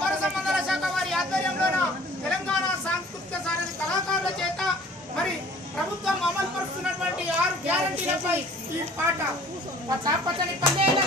పౌర సంబంధాల శాఖ వారి ఆధ్వర్యంలోన తెలంగాణ సాంస్కృతిక సారథి కళాకారుల చేత మరి ప్రభుత్వం అమలు పరుస్తున్నటువంటి 6 గ్యారంటీలపై ఈ పాట పచ్చని పల్లెల